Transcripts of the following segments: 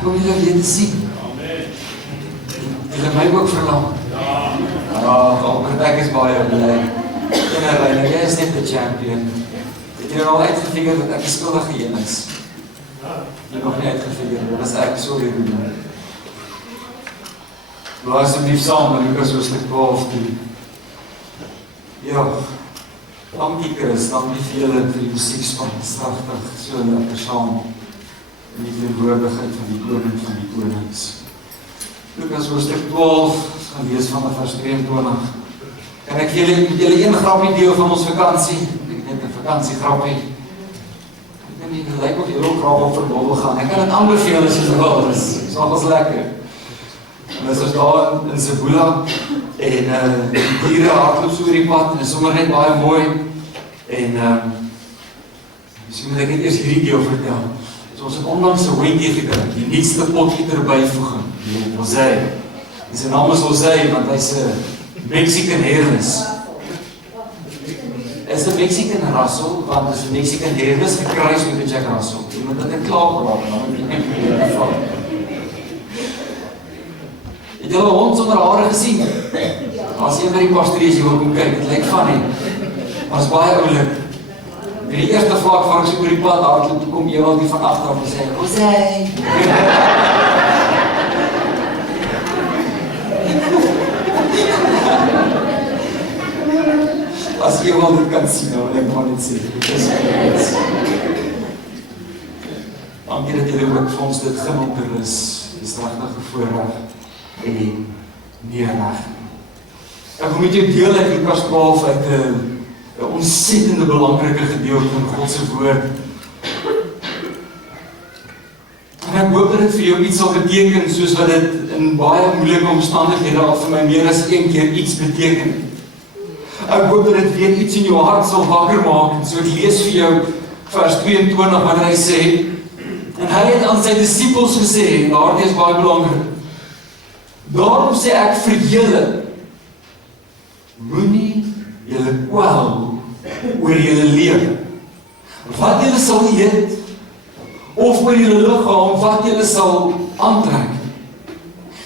Ek wil julle weer sien. Julle my ook verlang. Albert, ek is baie bly. En jy is net die champion. Het jy al uitgefigure dat ek die skuldige een is? Jy nog nie uitgefigure, dat is ek so weer doen. Blaai asseblief saam met Lukas hoofstuk 12 toe. Ja, dankie Chris, dankie vir julle vir die musiekspan, straftig, so lekker saam in die teenwoordigheid van die koning van die konings. Lukas hoofstuk 12, ons gaan lees van vers 22. Kan ek julle een grappie deel van ons vakansie? Ek net 'n vakansiegrappie. Ek dink nie, dit lyk of julle ook graag op verbobbel gaan. Ek kan dit aanbeveel as jy wil, dit is alles lekker. En as ons daar in Zebula en die diere hardloop so oor die pad en is sommer net baie mooi en misschien moet ek net eers hierdie deel vertel. So ons het onlangs 'n hondjie gekry, die nuutste potgieter byvoeging, die Jose. En sy naam is Jose, want hy's 'n Mexican Hairless. Is 'n Mexican Russell, want is 'n Mexican Hairless gekruis met 'n Jack Russell. Iemand het dit klaar geraak, dan moet ek nie geval. Het julle hond sonder hare gesien? As jy by die pastorie is, jy wil kom kyk, dit lyk funny. Maar is baie oulik. By die eerste vlak waar ek so oor die pad hardloop, toe kom iemand die van agter af en sê, Jose! As iemand dit kan sien, dan wil ek maar net sê, dit is dankie dat julle ook vir ons dit genopter is. Dit is regtig 'n voorreg en nie reg. Ek wil met jou deel uit Lukas 12 uit 'n ontsettende belangrike gedeelte van God se woord. En ek hoop dat dit vir jou iets sal beteken, soos wat dit in baie moeilike omstandighede al vir my meer as een keer iets beteken. Ek hoop dat dit weer iets in jou hart sal wakker maak. En so ek lees vir jou vers 22 wanneer hy sê, en hy het aan sy disippels gesê, en daardie is baie belangrik, daarom sê ek vir julle, moenie julle kwel oor julle lewe, wat julle sal eet, of oor julle liggaam, wat julle sal aantrek.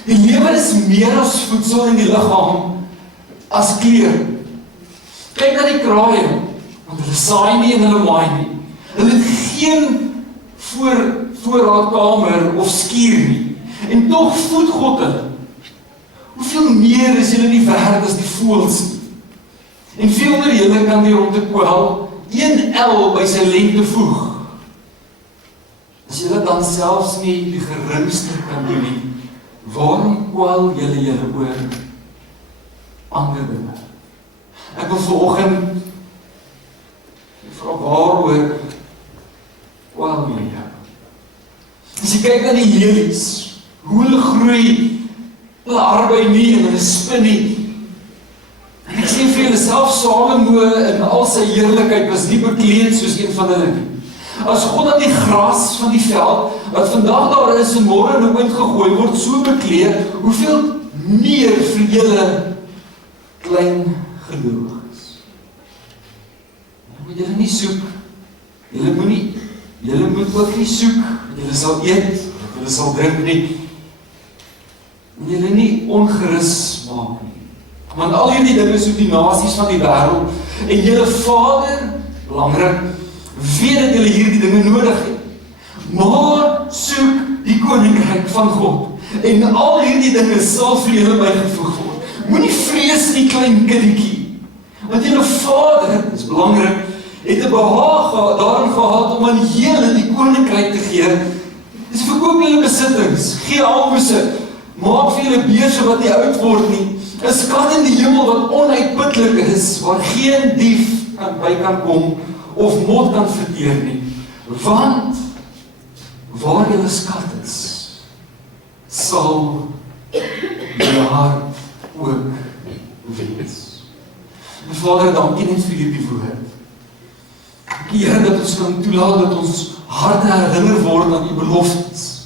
Die lewe is meer as voedsel in die liggaam, as klere. Kyk na die kraaie, want hulle saai nie en hulle maai nie. Hulle het geen voorraadkamer of skuur nie, en tog voed God hulle. Hoeveel meer is julle nie werd as die voëls nie? En veel onder julle kan die rond te kwel 1 el by sy lengte voeg. As julle dan selfs nie die geringste kan doen nie, waarom kwel julle oor ander dinge? Ek wil vanoggend vra waaroor kwel julle? As jy kyk na die lelies, hoe hulle groei, hulle arbei nie en hulle spin nie. En ek sê vir julle self, Salomo in al sy heerlikheid was nie bekleed soos een van hulle nie. As God aan die gras van die veld, wat vandag daar is en môre in 'n wind gegooi word, so bekleed, hoeveel meer vir julle klein gelowiges. Moet julle nie soek, julle moet ook nie soek, dat julle sal eet, dat julle sal drink nie, en julle nie ongerus maak nie. Want al hierdie dinge soek die nasies van die wêreld, en julle Vader, belangrik, weet dat julle hierdie dinge nodig het. Maar soek die koninkryk van God, en al hierdie dinge sal vir julle bygevoeg word. Moenie vrees die klein kindertjie, want julle Vader, dit is belangrik, het 'n behaag daarin gehad om aan julle die koninkryk te gee. Dis verkoop julle besittings, gee almoses, maak vir julle beurse wat nie oud word nie, 'n skat in die hemel wat onuitputlik is, waar geen dief by kan kom of mot kan verteer nie. Want waar julle skat is, sal julle hart ook wees. En Vader, dankie net vir hierdie woord. Dankie Here dat ons kan toelaat dat ons harte herinner word aan die beloftes.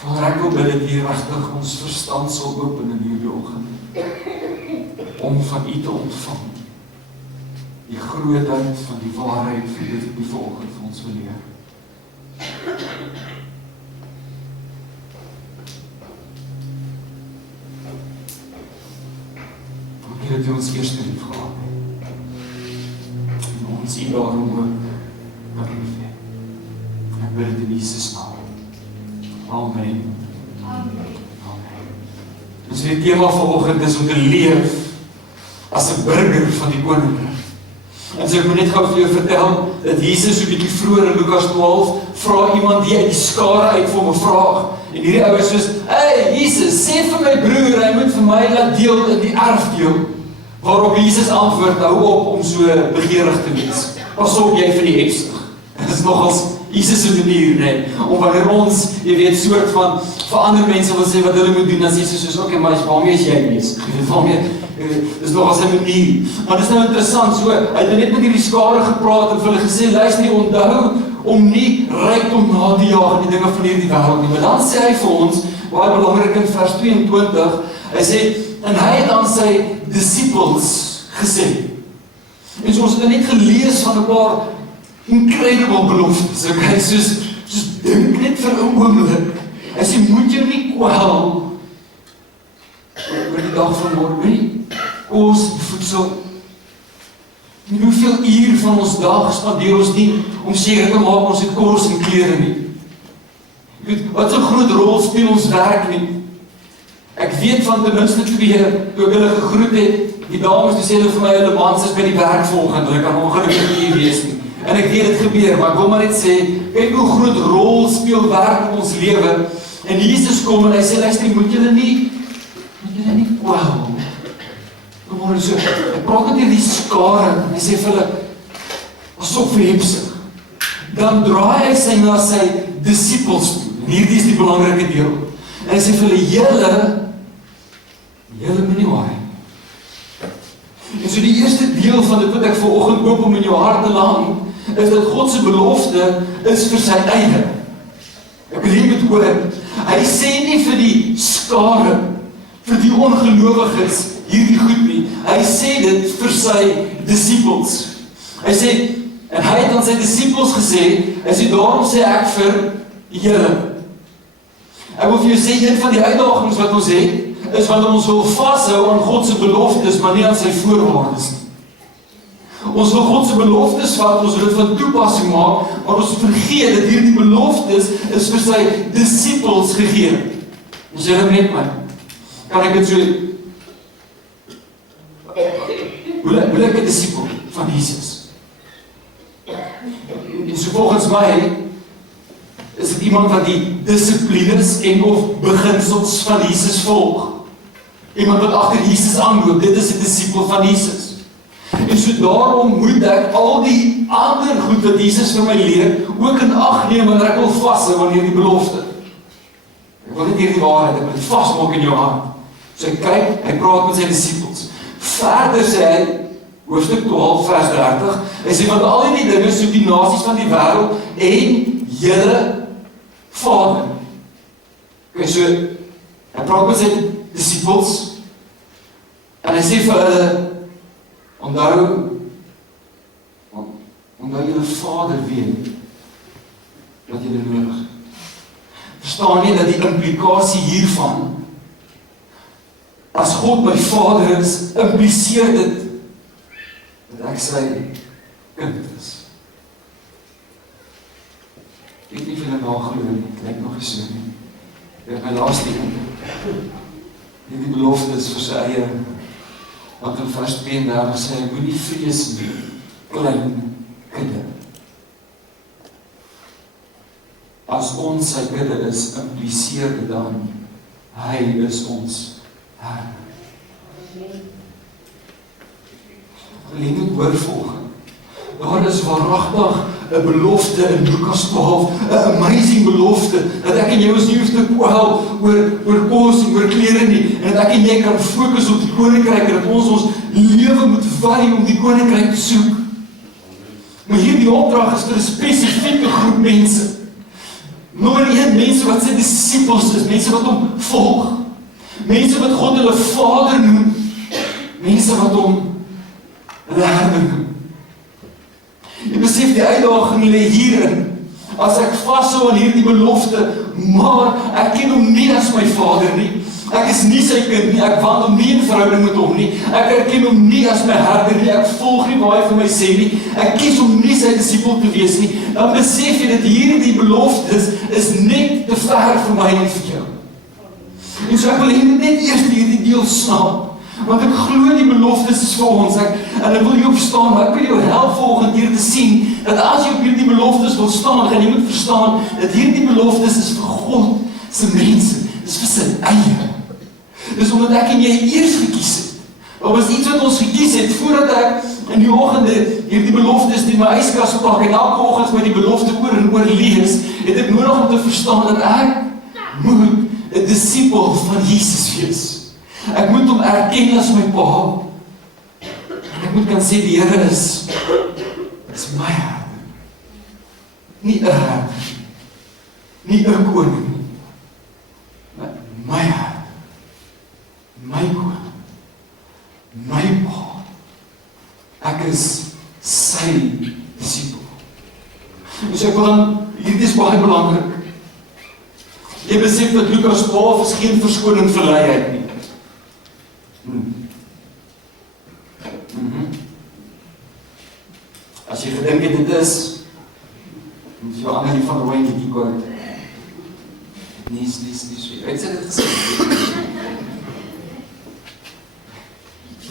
Vader, ek wil bid dat U regtig ons verstand sal open in hierdie oggend, om van U te ontvang, die grootheid van die waarheid vir dit wat U vanoggend vir ons wil leer. het hy ons eerste lief gehad het. En ons hier daarom ook lief hê. Ek bid dit in Jesus naam. Amen. Amen. Dus die thema vanoggend is om te leef as 'n burger van die koninkryk. En so ek moet net gou vir jou vertel, dat Jesus so 'n bietjie vroeër in Lukas 12, vra iemand die uit die skare uit vir hom 'n vraag. En hierdie ou is soos, hey Jesus, sê vir my broer, hy moet vir my laat deel in die erfdeel. Waarop Jesus antwoord, hou op om so begeerig te wees. Pas op jy vir die hebsig. Dit is nogals Jesus se manier, nee, om wanneer ons, jy weet, soort van, vir ander mense wil sê wat hulle moet doen, as Jesus soos, okay, maar waarmee is jy bezig? Dis nog as 'n manier. Maar dis nou interessant, so, hy het net met hierdie skare gepraat en vir hulle gesê, luister, onthou om nie rykdom na te jaag in die dinge van hierdie wêreld nie. Maar dan sê hy vir ons, baie belangrik in vers 22, hy sê, en hy het aan sy disippels gesê. En so ons het net gelees van 'n paar incredible beloftes, okay, soos dink net vir 'n oomblik. Hy sê, moet jy nie kwel oor die dag van môre nie. Kos, voedsel. En hoeveel uur van ons dag spandeer ons nie om seker te maak ons het kos en klere nie. Jy weet, wat so groot rol speel ons werk nie. Ek weet van ten minste 2, toe ek hulle gegroet het, die dames toe sê hulle vir my, hulle mans is by die werk volgende, hulle kan ongelukkig nie wees nie. En ek weet dit gebeur, maar ek wil maar net sê, kyk hoe groot rol speel werk in ons lewe. En Jesus kom en hy sê, luister, moet julle nie kwel. Maar so, hy praat met hierdie skare, en hy sê vir hulle, pas op vir hebsig. Dan draai hy sy na sy disippels toe, en hierdie is die belangrike deel. En hy sê vir hulle, julle moet nie waai. En so die eerste deel van dit wat ek vanoggend hoop om in jou hart te land, is dat God se belofte is vir sy eie. Ek wil hier met hoor, hy sê nie vir die skare, vir die ongelowiges hierdie goed nie. Hy sê dit vir sy disippels. Hy sê, en hy het aan sy disippels gesê, hy sê, daarom sê ek vir julle. Ek wil vir jou sê, een van die uitdagings wat ons het, is wanneer ons wil vashou aan God se beloftes, maar nie aan sy voorwaardes nie. Ons wil God se beloftes vat, ons wil dit van toepassing maak, maar ons vergeet dat hierdie beloftes is vir sy disippels gegee. Ons sê dit met my. Kan ek dit so, hoe lyk 'n disipel van Jesus? En so volgens my, is dit iemand wat die dissiplines en of beginsels van Jesus volg. Iemand wat agter Jesus aanloop, dit is 'n disipel van Jesus. En so daarom moet ek al die ander goed wat Jesus vir my leer, ook in ag neem wanneer ek wil vashou aan hierdie belofte. Ek wil net hierdie waarheid, ek wil dit vasmaak in jou hart. So hy kyk, hy praat met sy disippels. Verder sê hy, hoofstuk 12 vers 30, hy sê, want al die dinge soek die nasies van die wêreld en julle Vader. Okay, so, hy praat met sy disippels en hy sê vir hulle, onthou julle Vader weet wat julle nodig het. Verstaan nie dat die implikasie hiervan, as God my Vader is, impliseer dit dat ek sy kind is. Ek weet nie vir hulle nagelo nie, het lyk nog nie so nie. Dit is my laaste een. Die belofte is vir sy eie, want in vers 32 sê hy, moenie vrees nie, klein kudde. As ons sy kudde is, impliseer dit dan, hy is ons Herder. Jy moet hoor volgende. Daar is waaragtig 'n belofte in Lukas 12, 'n amazing belofte, dat ek en jy ons nie hoef te kwel oor kos en oor klere nie, en dat ek en jy kan fokus op die koninkryk, en dat ons lewe moet wy om die koninkryk te soek. Maar hierdie opdrag is vir 'n spesifieke groep mense. Nommer 1, mense wat sy disippels is, mense wat hom volg. Mense wat God hulle Vader noem, mense wat hom hulle Herder noem. Jy besef die uitdaging lê hierin, as ek vashou aan hierdie belofte, maar ek ken hom nie as my vader nie. Ek is nie sy kind nie, ek wandel nie in verhouding met hom nie, ek erken hom nie as my herder nie, ek volg nie wat hy vir my sê nie, ek kies om nie sy disipel te wees nie, dan besef jy dat hierdie beloftes is net te ver vir my en vir jou. En so ek wil net eers hierdie deel snap, want ek glo die beloftes is vir ons, en ek wil jou verstaan, maar ek wil jou help volgende keer te sien, dat as jy op hierdie beloftes wil staan, gaan jy moet verstaan, dat hierdie beloftes is vir God se mense, dis vir sy eie. Dis omdat ek en jy eers gekies het. Daar was iets wat ons gekies het, voordat ek in die oggende hierdie beloftes in my yskas pak, en elke oggend met die belofte oor en oor lees, het ek nodig om te verstaan dat ek moet 'n disipel van Jesus wees. Ek moet hom erken as my pa. En ek moet kan sê die Here is my herder. Nie 'n herder, nie 'n koning nie, maar my herder. My koning, my pa, ek is sy disipel. Dus ek wil dan, hierdie is baie belangrik. Jy besef dat Lukas 12 is geen verskoning vir luiheid nie. As jy gedink het dit is, moet jy Annelie van Rooyen die quote. Nie so. Ek sê dit gesê.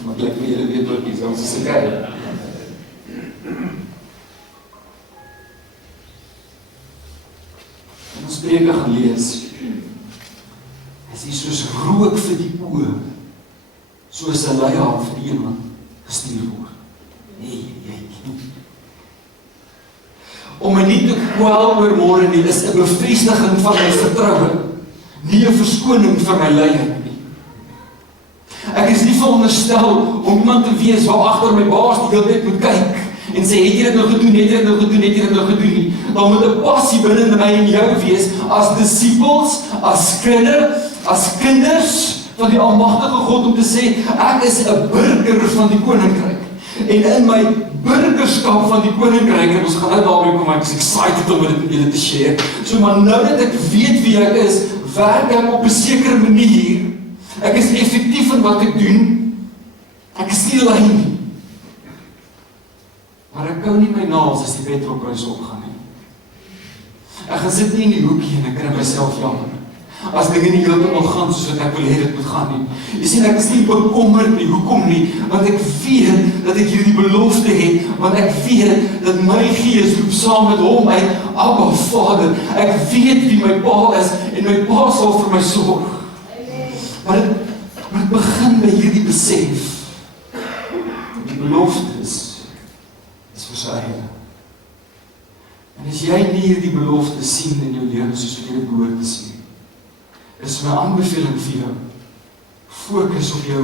Maar ek wil julle weet wat ons is gekry. En ons Spreuke gaan lees. Is nie soos rook vir die oë, soos 'n leier vir iemand gestuur word. Nee. Om my nie te kwel oor môre nie, is 'n bevestiging van my vertroue, nie 'n verskoning vir my lyding. Ek is nie veronderstel om iemand te wees waar agter my baas die hele tyd moet kyk en sê, het jy dit nou gedoen, het jy dit nou gedoen, het jy dit nou gedoen nie. Dan moet 'n passie binne my en jou wees, as disipels, as kinders van die almagtige God, om te sê, ek is 'n burger van die koninkryk. En in my burgerskap van die koninkryk, en ons gaan nou daarby kom, ek is excited om dit met julle te share. So, maar nou dat ek weet wie ek is, werk ek op 'n sekere manier. Ek is effektief in wat ek doen. Ek is nie lui nie. Maar ek kou nie my naels as die petrolprys opgaan nie. Ek gaan sit nie in die hoekie en ek kry myself jammer. As dinge nie heeltemal gaan soos wat ek wil hê dit moet gaan nie. Jy sien, ek is nie bekommerd nie. Hoekom nie? Want ek weet dat ek hierdie belofte het, want ek weet dat my gees roep saam met hom uit, Abba Vader. Ek weet wie my pa is en my pa sal vir my sorg. Maar het begin by hierdie besef. Die belofte is vir sy eie. En as jy nie hierdie belofte sien in jou lewe soos wat jy dit behoort te sien, is my aanbeveling vir jou, fokus op jou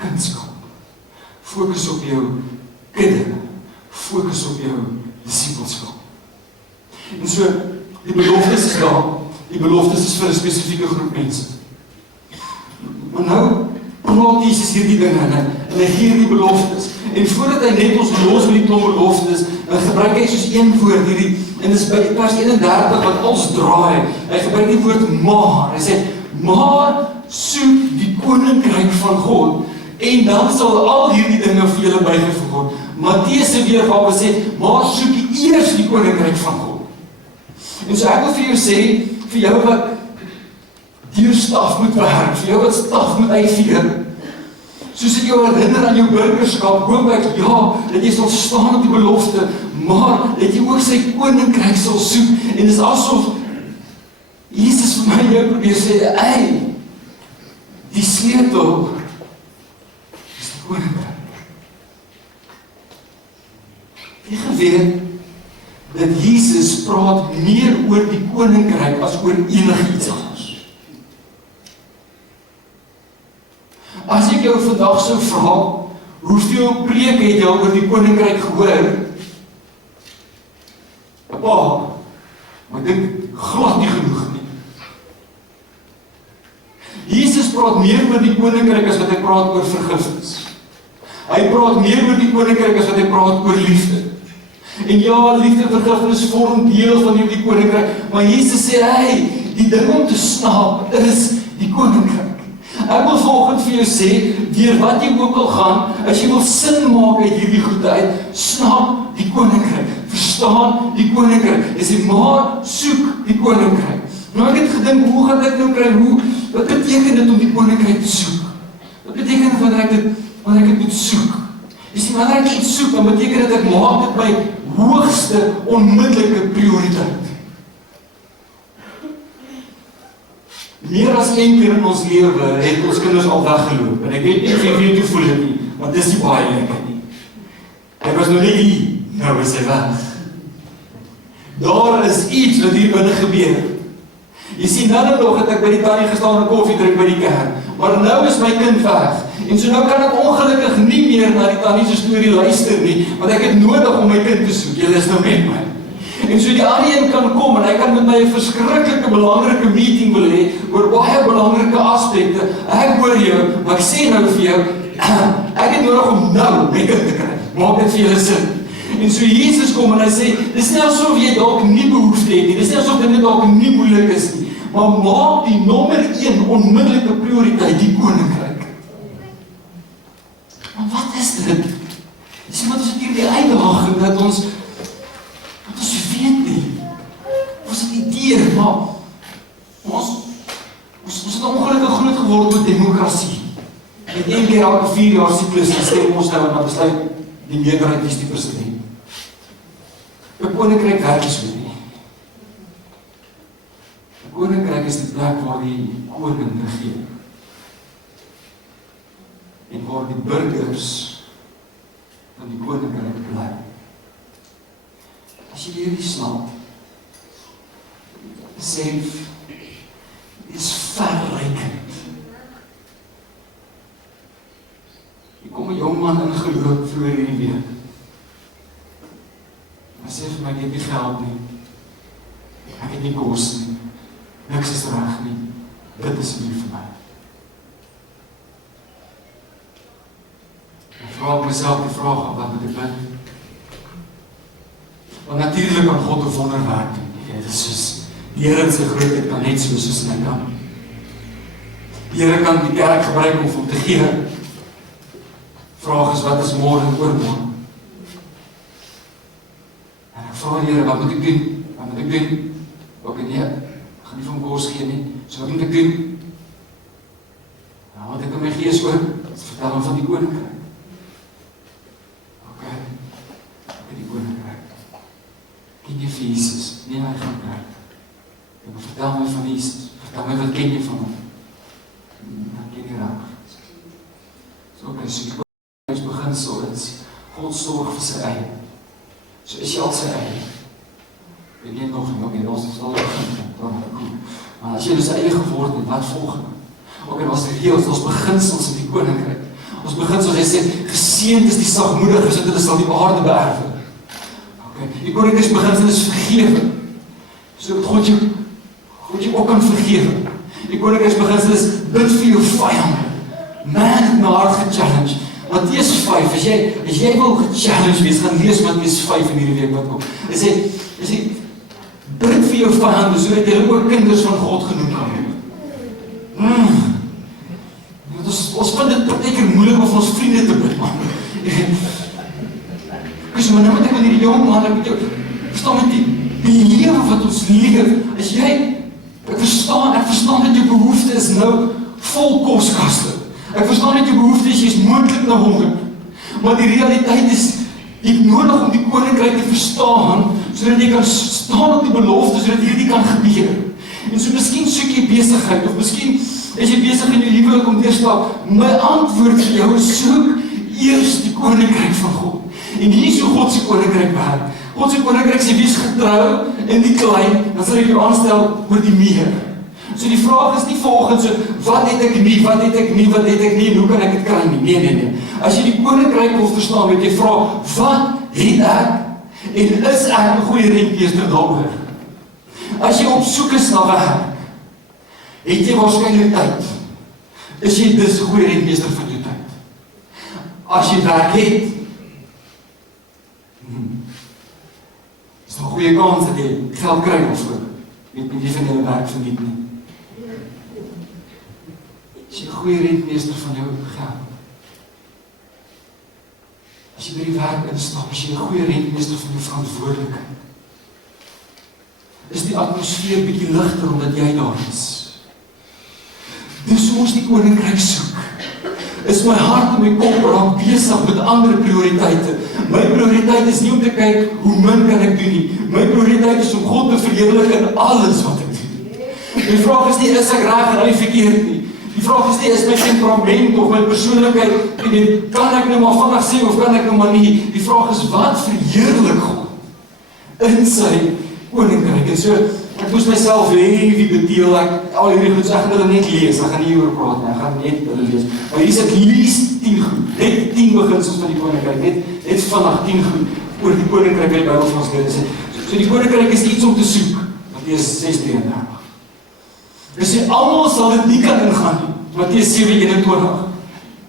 kindskap, fokus op jou kudde, fokus op jou disipelskap. En so, die beloftes is daar, die beloftes is vir 'n spesifieke groep mense. Maar nou praat Jesus hierdie dinge en hy gee die beloftes. En voordat hy net ons los met die klomp beloftes, dan gebruik hy soos een woord hierdie, en dit is by vers 31 wat ons draai. Hy gebruik die woord maar. Hy sê, maar soek die koninkryk van God, en dan sal al hierdie dinge vir julle bygevoeg word. Matteus se weergawe sê, maar soek eers die koninkryk van God. En so ek wil vir jou sê, vir jou wat deur staf moet werk, vir jou wat staf moet uitvier, soos ek jou herinner aan jou burgerskap, hoop ek, ja, dat jy sal staan op die belofte, maar dat jy ook sy koninkryk sal soek, en dit is asof Jesus vir my en jou probeer sê, hey, die sleutel is die koninkryk. Jy geweet dat Jesus praat meer oor die koninkryk as oor enigiets anders. As ek jou vandag sou vra, hoeveel preek het jy oor die koninkryk gehoor? Maar ek dink glad nie genoeg nie. Jesus praat meer oor die koninkryk as wat hy praat oor vergifnis. Hy praat meer oor die koninkryk as wat hy praat oor liefde. En ja, liefde en vergifnis vorm deel van die koninkryk, maar Jesus sê, hey, die ding om te snap is die koninkryk. Ek wil vanoggend vir jou sê, deur wat jy ook al gaan, as jy wil sin maak uit hierdie goedheid, snap die koninkryk, verstaan die koninkryk. Jy sê, maar soek die koninkryk. Nou ek het gedink, hoe gaan ek nou kry, wat beteken dit om die koninkryk te soek? Wat beteken dit wanneer ek dit moet soek? Jy sê, wanneer ek iets soek, dan beteken dit ek maak dit my hoogste, onmiddellike prioriteit. Meer as een keer in ons lewe het ons kinders al weggeloop, en ek weet nie of jy weet hoe voel het nie, want dis nie baie lekker nie. Hy was nog nie hier, nou is hy weg. Daar is iets wat hier binne gebeur. Jy sien, nou nog het ek by die tannie gestaan en koffie drink by die kerk, maar nou is my kind weg, en so nou kan ek ongelukkig nie meer na die tannie se storie luister nie, want ek het nodig om my kind te soek, julle is nou met my. En so die ander een kan kom, en hy kan met my 'n verskriklike belangrike meeting wil hê, oor baie belangrike aspekte, ek hoor jou, maar ek sê nou vir jou, ek het nodig om nou my kind te kry, maak dit vir julle sin. En so Jesus kom en hy sê, dis nie asof jy dalk nie behoefte het nie, dis nie asof dit dalk nie moeilik is nie, maar maak die nommer 1 onmiddellike prioriteit die koninkryk. Maar wat is dit? Dis wat ons hier die uitdaging dat ons weet nie. Ons het idee, maar ons het ongelukkig groot geword met demokrasie. Met een keer elke 4 jaar siklus stem ons nou en dan besluit die meerderheid is die president. Die koninkryk werk so nie. Die koninkryk is die plek waar die koning regeer. En waar die burgers van die koninkryk bly. As jy hierdie snap, besef, is verreikend. Hier kom 'n jong man ingeloop vroeër hierdie week. Hy sê vir my, ek het nie geld nie. Ek het nie kos nie. Niks is reg nie. Dit is nie vir my. Ek vra myself die vraag, wat moet ek doen? Want natuurlijk kan God 'n wonderwerk doen. Dit is soos, die Here in sy grootheid kan net soos hy kan. Die Here kan die kerk gebruik om te gee. Vraag is, wat is môre en oormôre? En ek vra die Here, wat moet ek doen? Wat moet ek doen? Ok, nee, ek gaan nie van kos gee nie. So wat moet ek doen? Nou, wat ek in my gees oor, vertel hom van die koninkryk. Ok, die koninkryk. Ken jy vir Jesus? Nee, hy gaan kerk. En vertel my van Jesus. Vertel my, wat ken jy van hom? Dan ken jy raak. So, ok, so die beginsel is, God sorg vir sy eie. So is jy al sy eie. Ek weet nog nie, ok, ons sal begin, maar as jy dus eie geword het, wat volgende? Ok, ons reëls, ons beginsels in die koninkryk. Ons beginsels, hy sê, geseënd is die sagmoediges, want hulle sal die aarde beerwe. Die koninkryksbeginsel is vergewe. So dat God jou ook kan vergewe. Die koninkryksbeginsel is bid vir jou vyande. Man het my hart gechallenge. Matteus 5, as jy wil gechallenge wees, gaan lees Matteus 5 in hierdie week wat kom. Hy sê, bid vir jou vyande, sodat jy ook kinders van God genoem kan word. Ons vind dit partykeer moeilik om ons vriende te bid, man. Maar nou moet ek met die jong man, ek moet jou verstaan met die lewe wat ons leef, as jy, ek verstaan dat jou behoefte is nou vol koskaste, ek verstaan dat jou behoefte is, jy is moontlik na honger, maar die realiteit is, jy het nodig om die koninkryk te verstaan, sodat jy kan staan op die belofte, sodat hierdie kan gebeur, en so miskien soek jy besigheid, of miskien is jy besig in jou liewelik om deurstap, my antwoord vir jou is, soek eers die koninkryk van God. En hier is hoe God se koninkryk werk. God se koninkryk sê, wees getrou in die klein, dan sal ek jou aanstel oor die meer. So die vraag is nie volgens so, wat het ek nie, en hoe kan ek het kry nie? Nee. As jy die koninkryk wil verstaan, moet jy vra, wat het ek, en is ek 'n goeie rentmeester daaroor? As jy op soek is na werk, het jy waarskynlik tyd. Is jy dus 'n goeie rentmeester van jou tyd? As jy werk het, is 'n goeie kans dat jy geld kry of so. Weet nie van julle werk verniet nie. As jy 'n goeie rentmeester van jou geld. As jy by die werk instap, as jy 'n goeie rentmeester van jou verantwoordelikheid. Is die atmosfeer bietjie ligter omdat jy daar is. Dis hoe ons die koninkryk soek. Is my hart en my kop raak besig met ander prioriteite. My prioriteit is nie om te kyk hoe min kan ek doen nie. My prioriteit is om God te verheerlik in alles wat ek doen. Die vraag is nie, is ek reg en hy verkeerd nie. Die vraag is nie, is my temperament of my persoonlikheid, kan ek nou maar vinnig sê of kan ek nou maar nie. Die vraag is, wat verheerlik God in sy koninkryk? En so, ek moes myself heavy beteel, al hierdie goed, so ek gaan hulle net lees, ek gaan nie hieroor praat nie, ek gaan net hulle lees. Maar hier is at least 10 goed, net 10 beginsels van die koninkryk, net vandag 10 goed, oor die koninkryk by die Bybel van ons leer. So die koninkryk is iets om te soek, Matteus 6:33. Dus sê, almal sal dit nie kan ingaan nie, Matteus 7:21.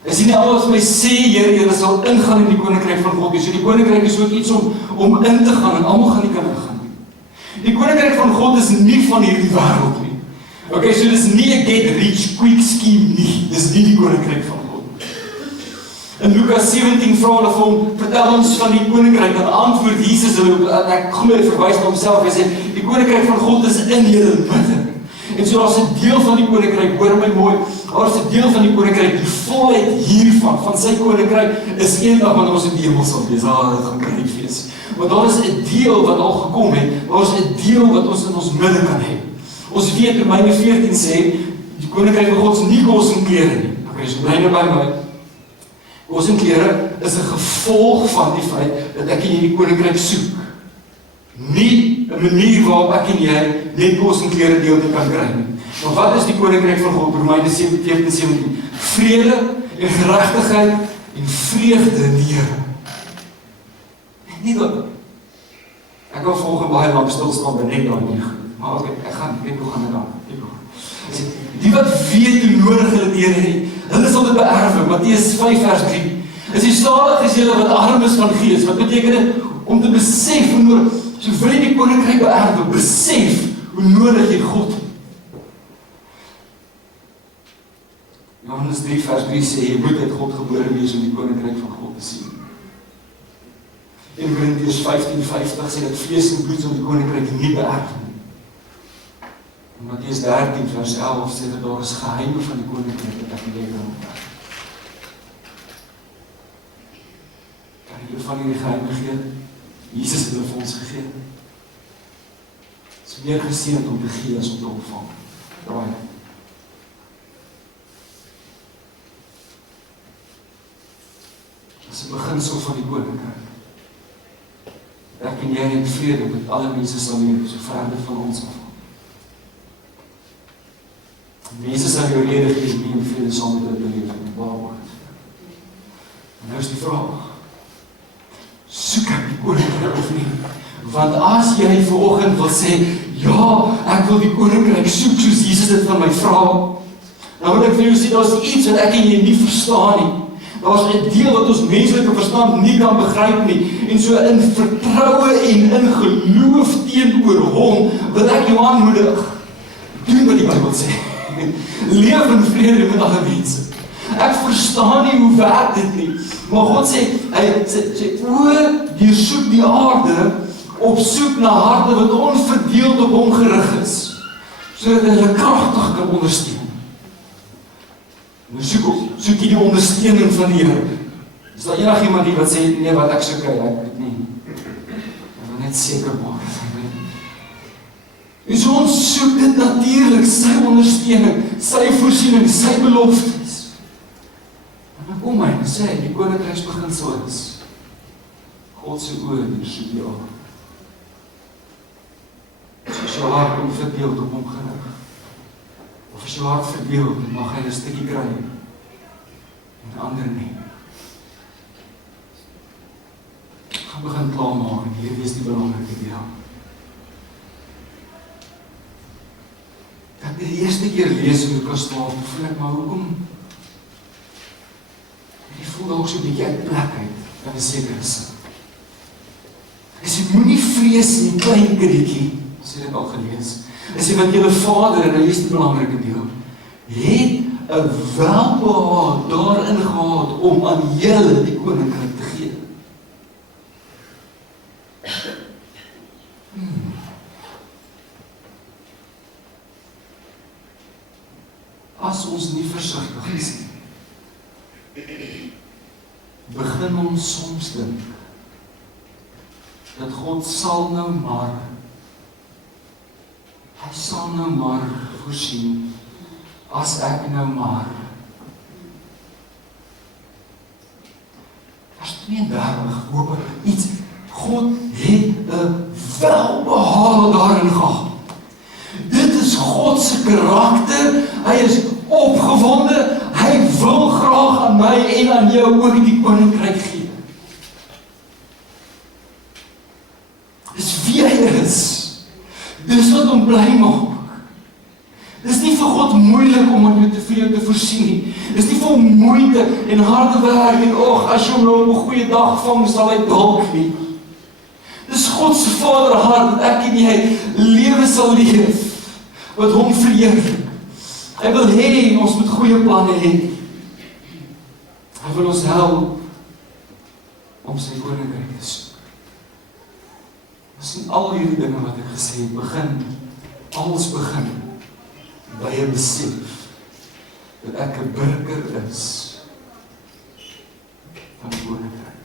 Dis nie almal as my sê, Here sal ingaan in die koninkryk van God. So die koninkryk is ook iets om in te gaan, en almal gaan nie kan ingaan. Die koninkryk van God is nie van hierdie wêreld nie. Okay, so dis nie 'n get rich quick scheme nie. Dis nie die koninkryk van God. In Lukas 17 vra hulle vir hom, vertel ons van die koninkryk, dan antwoord Jesus hulle, en ek glo hy verwys na homself, hy sê, die koninkryk van God is in julle midde. En so daar's 'n deel van die koninkryk, hoor my mooi, daar's 'n deel van die koninkryk, die volheid hiervan, van sy koninkryk, is eendag wanneer ons in die hemel sal wees, dit gaan great wees. Want daar is 'n deel wat al gekom het, daar is 'n deel wat ons in ons midde kan hê. Ons weet, Romeine 14 sê, die koninkryk van God is nie kos en klere nie. Okay, so bly nou by my. Kos en klere is 'n gevolg van die feit dat ek en jy die koninkryk soek. Nie 'n manier waarop ek en jy net kos en klere deel te kan kry nie. Maar wat is die koninkryk van God? Romeine 14:17. Vrede en geregtigheid en vreugde in die Here. Nie dat ek wil volgens baie lank stilstaan by net daai nie. Maar okay, ek gaan dan. Die wat weet hoe nodig hulle die Here het, hulle sal dit beerwe. Matteus 5:3. Is die salig is julle wat arm is van gees. Wat beteken dit? Om te besef hoe nodig, so wil jy die koninkryk beerwe, besef hoe nodig jy God. Johannes 3:3 sê, jy moet uit God gebore wees om die koninkryk van God te sien. In Korintiërs 15:50 sê dat vlees en bloed om die koninkryk nie beerf nie. In Matteus 13:11 sê dat daar is geheime van die koninkryk wat ek nie kan ontdek. Kan ek julle van hierdie geheime gee? Jesus het hulle vir ons gegee. Het is meer geseënd om te gee as om te ontvang. Draai. Dat is 'n beginsel van die koninkryk. Ek en jy in vrede met alle mense sal leef, so ver dit van ons af. Mense sal jou rede gee, nie in vrede saam met hulle leef, en waar word het. En nou is die vraag, soek ek die koninkryk of nie? Want as jy vanoggend wil sê, ja, ek wil die koninkryk soek, soos Jesus dit van my vra, dan wil ek vir jou sê, daar is iets wat ek en jy nie verstaan nie. Daar is 'n deel wat ons menslike verstand nie kan begryp nie. En so in vertroue en in geloof teenoor hom, wil ek jou aanmoedig. Doen wat die Bybel sê. Leef in vrede met alle mense. Ek verstaan nie hoe werk dit nie. Maar God sê, hy sê, jy soek die aarde op soek na harte wat onverdeeld op hom gerig is, sodat hulle kragtig kan ondersteun. Soek jy die ondersteuning van die Here. Is daar enig iemand die wat sê, nee, wat ek soek, ek weet nie. Ek wil net seker maak. En so ons soek dit natuurlik, sy ondersteuning, sy voorsiening, sy beloftes. En dan kom hy en sê, die koninkryksbeginsel is, God se oë soek die aarde. As jou hart onverdeeld op hom gerig, of as jou hart verdeeld, dan mag hy 'n stukkie kry, en ander nie. Ek gaan begin klaarmaak, en hierdie is die belangrike deel. Dat ek die eerste keer lees in Lukas 12, voel ek maar hoekom? Ek voel dalk so 'n bietjie uit plek uit, in 'n sekere sin. Ek sê, moenie vrees nie, klein kindertjie, as jy dit al gelees. Hy sê, want julle Vader, en hy is die belangrike deel, het 'n welbehaag daarin gehad om aan julle die koninkryk te gee. As ons nie versigtig is nie, begin ons soms dink, dat God sal nou maar, hy sal nou maar voorsien, as ek nou maar. Vers 32, hoop iets, God het 'n welbehaag daarin gehad. Dit is God se karakter, hy is opgewonde, hy wil graag aan my en aan jou ook die koninkryk gee. Dis wie hy is. Dis wat hom bly maak. Dis nie vir God moeilik om aan jou vir jou te voorsien nie. Dis nie vir hom moeite en harde werk en as jy hom nou op 'n goeie dag vang, sal hy dalk nie. Dis God se vaderhart dat ek en jy lewe sal leef wat hom verheerlik. Hy wil hê ons moet goeie planne hê. Hy wil ons help om sy koninkryk te soek. Dis nie al hierdie dinge wat ek gesê het, alles begin by 'n besef dat ek 'n burger is van die koninkryk.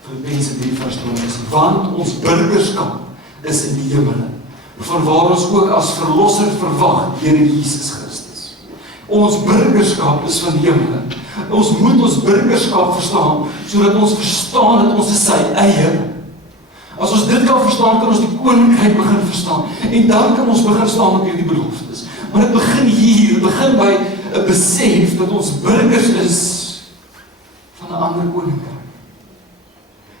Filippense 3:20 is, want ons burgerskap is in die hemele, vanwaar ons ook as verlosser verwag deur Jesus Christus. Ons burgerskap is van die hemele. Ons moet ons burgerskap verstaan, sodat ons verstaan dat ons is sy eie. As ons dit kan verstaan, kan ons die koninkryk begin verstaan. En dan kan ons begin staan met hierdie beloftes. Maar dit begin hier, dit begin by 'n besef dat ons burgers is van 'n ander koninkryk.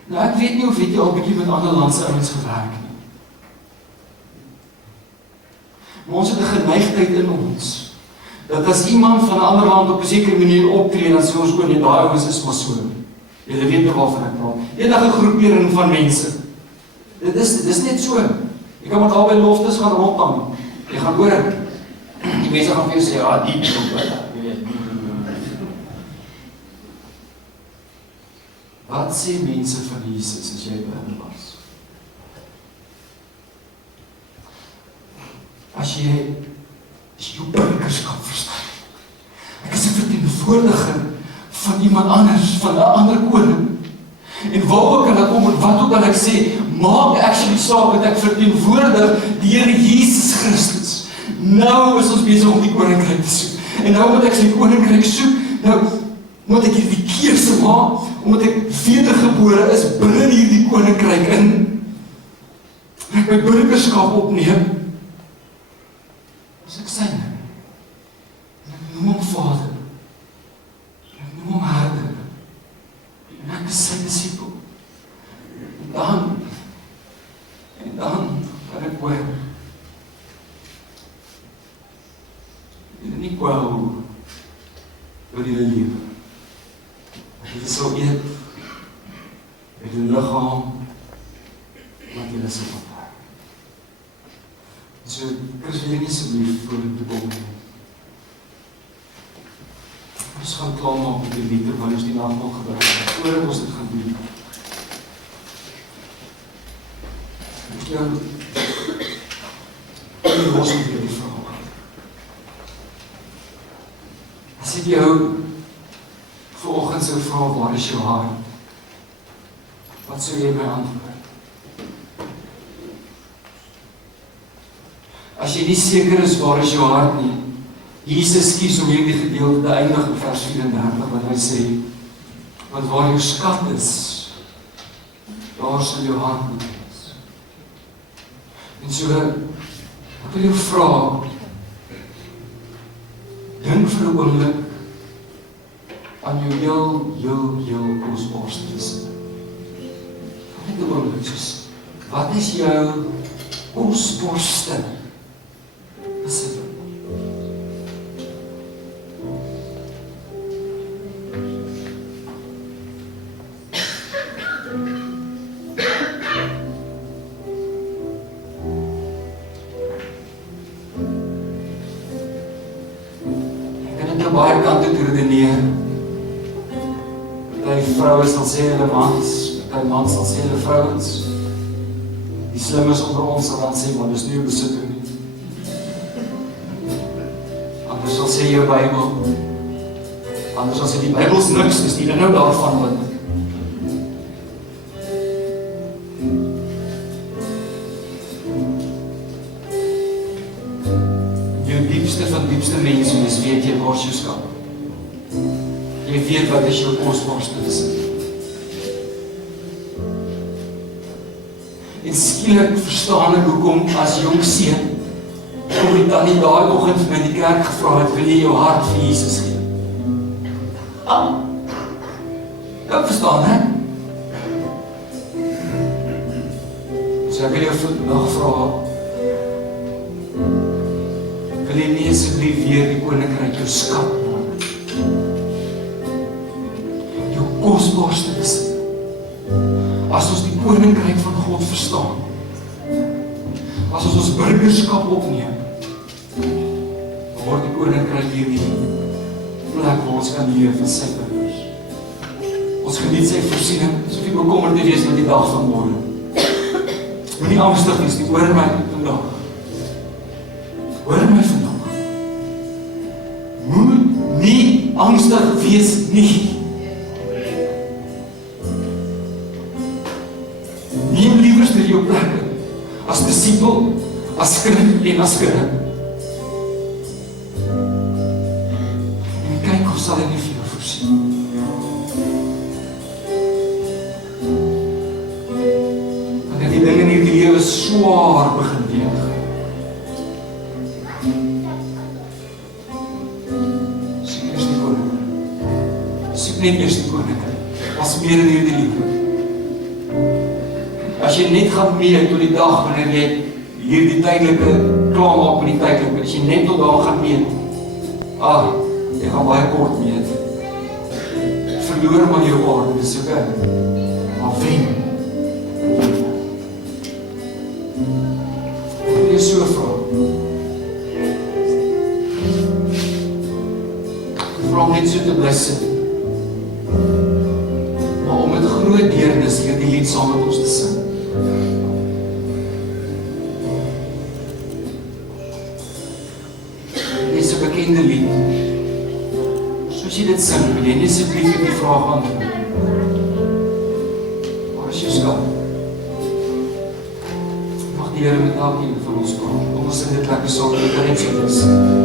Nou ek weet nie of jy al 'n bietjie met ander landse ouens gewerk nie. Maar ons het 'n geneigtheid in ons, dat as iemand van 'n ander land op 'n sekere manier optree, dan sê ons ook nie, daai ouens is maar so. Julle weet waarvan ek praat. Enige groepering van mense. Dit is net so. Jy kan met al by loftes gaan rondhang. Jy gaan hoor. Die mense gaan vir jou sê, ja, die groep, jy weet. Wat sê mense van Jesus as jy by hulle was? As jy jou burgerskap verstaan. Ek is 'n verteenwoordiger van iemand anders, van 'n ander koning. En waar kan ek kom en wat ook al ek sê, maak actually saak dat ek verteenwoordig die Here Jesus Christus. Nou is ons besig om die koninkryk te soek. En nou moet ek sy koninkryk soek, nou moet ek hierdie keuse maak, omdat ek wedergebore is binne hierdie koninkryk in. Ek my burgerskap opneem. As ek syne, en ek noem hom Vader, en ek noem hom Herder, en ek is sy discipel, en dan kan ek hoor, nie kwel oor die lewe, dat jy sal eet, met die liggaam, wat jy sal opwerk. So, Chris, wil jy nie asseblief voor die kom nie. Ons gaan klaarmaak met die lied, terwyl ons die nagmaal gebruik, voordat ons dit gaan doen. Ek jou los met hierdie vraag. As ek jou vanoggend sou vra, waar is jou hart? Wat sou jy my antwoord? As jy nie seker is waar is jou hart nie, Jesus kies om hierdie gedeelte te eindig in vers 34, wat hy sê, want waar jou skat is, daar sal jou hart moet wees. En so, ek wil jou vra, dink vir 'n oomblik aan jou heel kosbaarste sin. Net 'n oomblik, soos, wat is jou kosbaarste sin? kant toe redeneer. Party vroue sal sê hulle mans, party mans sal sê hulle vrouens. Die slimmes onder ons sal dan sê, maar dis nie 'n besitting nie. Anders sal sê jou Bybel. Anders sal sê die Bybel is niks, dis die inhoud daarvan wat. Van diepste menswees weet jy waar jy skap. Jy weet wat is jou kosbaarste besit. En skielik verstaan ek hoekom as jong seun kom die tannie daai oggend vir my in die kerk gevra het, wil jy jou hart vir Jesus gee? Ek verstaan, hè? So ek wil jou vandag vra, wil jy nie asseblief weer die koninkryk jou skat maak? Jou kosbaarste besit. As ons die koninkryk van God verstaan, as ons burgerskap opneem, word die koninkryk hierdie plek waar ons kan leef as sy burgers. Ons geniet sy voorsiening, so nie bekommerd te wees met die dag van môre. Moenie angstig wees nie, hoor my vandag. Hoor my vandag. Moet nie angstig wees nie. Neem liewerste jou plek in, as discipel, as kind en as kind. En kyk hoe sal hy nie vir jou voorsien. Wanneer die dinge in hierdie lewe swaar begin weeg, net eers die koninkryk, as meer in hierdie lewe. As jy net gaan meet tot die dag wanneer jy hierdie tydelike klaarmaak met die tydelike, as jy net tot daar gaan meet, jy gaan baie kort meet. Verloor maar jou aarde, dis oké. Maar wen. Ek wil jy so vra. Ek vra om net so te bly sit. Maar om met groot deernis hierdie lied saam met ons te sing. Dit is 'n bekende lied. Soos jy dit sing, wil jy nie asseblief die vraag antwoord. Maar as jy skap, mag die Here met elkeen van ons praat. Kom ons sing dit lekker saam, dit is.